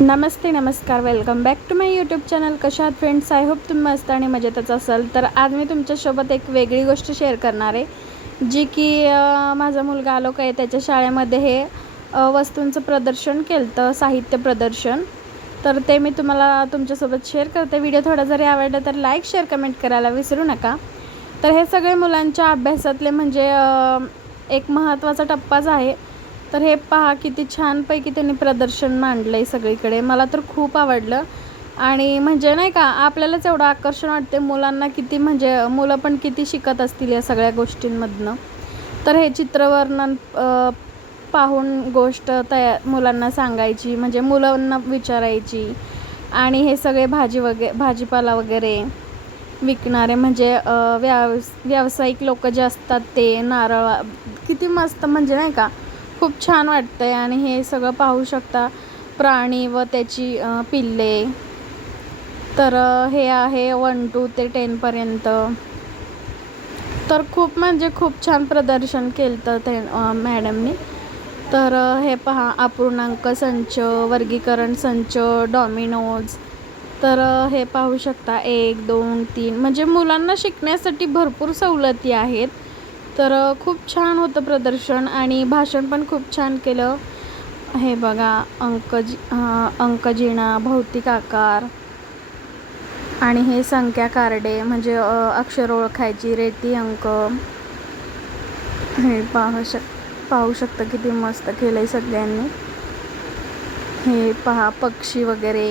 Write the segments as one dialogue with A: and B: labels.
A: नमस्ते नमस्कार. Welcome back to my YouTube channel कशात friends I hope तुम्ही मस्त आणि मजेतच असाल. तर आज मी तुमच्यासोबत एक वेगळी गोष्ट शेअर करणार आहे जी की माझा मुलगा आलो काय त्याच्या शाळेमध्ये हे वस्तूंचं प्रदर्शन केलं साहित्य प्रदर्शन. तर ते मी तुम्हाला तुमच्यासोबत शेअर करते. व्हिडिओ थोडा जरी आवडला तर लाईक शेअर कमेंट करायला विसरू नका. तर हे सगळे मुलांच्या अभ्यासातले म्हणजे एक महत्त्वाचा टप्पाच आहे. तर हे पहा किती छानपैकी त्यांनी प्रदर्शन मांडलं आहे सगळीकडे. मला तर खूप आवडलं. आणि म्हणजे नाही का आपल्यालाच एवढं आकर्षण वाटते मुलांना किती म्हणजे मुलं पण किती शिकत असतील या सगळ्या गोष्टींमधनं. तर हे चित्रवर्णन पाहून गोष्ट तया मुलांना सांगायची म्हणजे मुलांना विचारायची. आणि हे सगळे भाजी वगैरे भाजीपाला वगैरे विकणारे म्हणजे व्याव व्यावसायिक लोक जे असतात ते नारळ किती मस्त म्हणजे नाही का खूप छान वाटतं आहे आणि हे सगळं पाहू शकता प्राणी व त्याची पिल्ले. तर हे आहे वन टू ते टेनपर्यंत तर खूप म्हणजे खूप छान प्रदर्शन केलं तर ते मॅडमनी. तर हे पहा अपूर्णांक संच वर्गीकरण संच डॉमिनोज. तर हे पाहू शकता एक दोन तीन. म्हणजे मुलांना शिकण्यासाठी भरपूर सवलती आहेत. तर खूप छान होतं प्रदर्शन आणि भाषण पण खूप छान केलं. हे बघा अंकजी अंकजिणा भौतिक आकार आणि हे संख्या कार्डे म्हणजे अक्षर ओळखायची रेती अंक. हे पाहू शक पाहू शकतं किती मस्त केलं आहे सगळ्यांनी. हे पहा पक्षी वगैरे.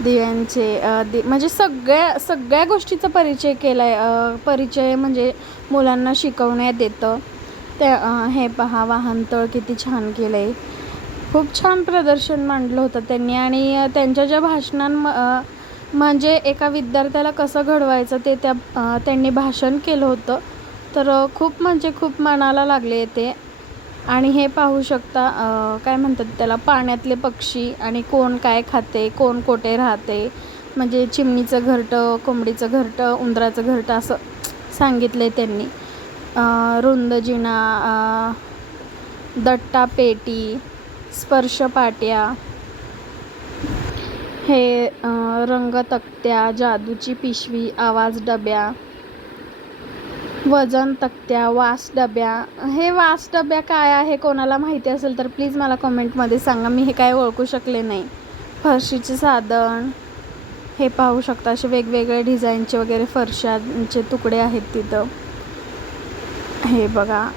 A: दिव्यांचे दि म्हणजे सगळ्या सगळ्या गोष्टीचा परिचय केला आहे परिचय म्हणजे मुलांना शिकवण्यात येतं ते हे पहा वाहनतळ किती छान केलं आहे खूप छान प्रदर्शन मांडलं होतं त्यांनी आणि त्यांच्या ज्या भाषणां म्हणजे एका विद्यार्थ्याला कसं घडवायचं ते त्या त्यांनी भाषण केलं होतं. तर खूप म्हणजे खूप मनाला लागले ते. आणि हे पाहू शकता काय म्हणतात त्याला पाण्यातले पक्षी आणि कोण काय खाते कोण कोठे राहते. म्हणजे चिमणीचं घरटं कोंबडीचं घरटं उंदराचं घरटं असं सांगितलं आहे त्यांनी. अ, रुंद जिना दट्टा पेटी स्पर्शपाट्या. हे रंगतक्त्या जादूची पिशवी आवाज डब्या. वजन तक्त्या वास डब्या. हे वास डब्या काय आहे कोणाला माहिती असेल तर प्लीज मला कमेंटमध्ये सांगा. मी हे काय ओळखू शकले नाही. फरशीचे साधन. हे पाहू शकता असे वेगवेगळे डिझाईनचे वगैरे फरशांचे तुकडे आहेत तिथं. हे बघा.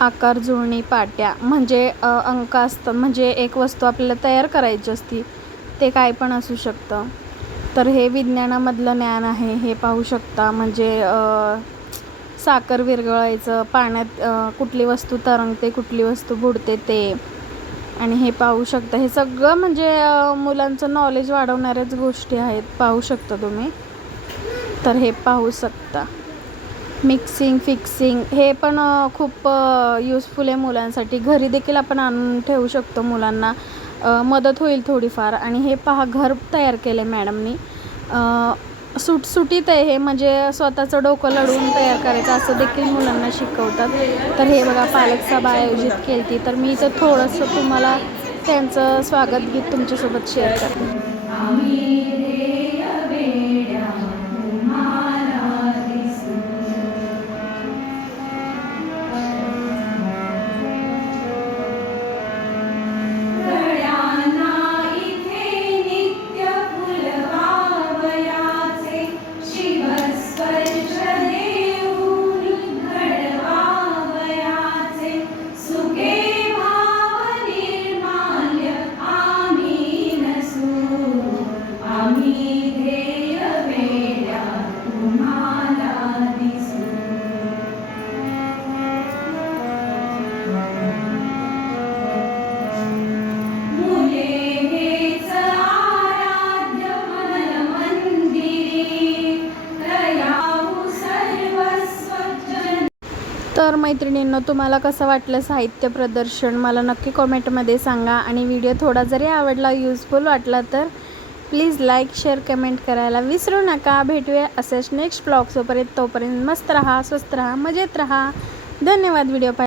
A: आकार जुळणी पाट्या. म्हणजे अंक असतं म्हणजे एक वस्तू आपल्याला तयार करायची असती. ते काय पण असू शकतं. तर हे विज्ञानामधलं ज्ञान आहे. हे पाहू शकता. म्हणजे साखर विरघळायचं पाण्यात कुठली वस्तू तरंगते कुठली वस्तू बुडते ते. आणि हे पाहू शकता हे सगळं म्हणजे मुलांचं नॉलेज वाढवणाऱ्याच गोष्टी आहेत पाहू शकता तुम्ही. तर हे पाहू शकता. मिक्सिंग फिक्सिंग हे पण खूप यूजफुल आहे मुलांसाठी. घरी देखील आपण आणून ठेवू शकतो मुलांना. मदत होईल थोडीफार. आणि हे पहा घर तयार केलं आहे मॅडमनी सुटसुटीत आहे हे म्हणजे स्वतःचं डोकं लढवून तयार करायचं असं देखील मुलांना शिकवतात. तर हे बघा पालक सभा आयोजित केली ती तर मी इथं थोडंसं तुम्हाला त्यांचं स्वागत गीत तुमच्यासोबत शेअर करते. तर मैत्रिणींनो तुम्हाला कसं वाटलं साहित्य प्रदर्शन? मला नक्की कॉमेंटमध्ये सांगा. आणि व्हिडिओ थोडा जरी आवडला युजफुल वाटला तर प्लीज लाईक शेअर कमेंट करायला विसरू नका. भेटूया असेच नेक्स्ट ब्लॉग्सोपर्यंत तोपर्यंत मस्त राहा स्वस्त राहा मजेत राहा. धन्यवाद व्हिडिओ पाहिजे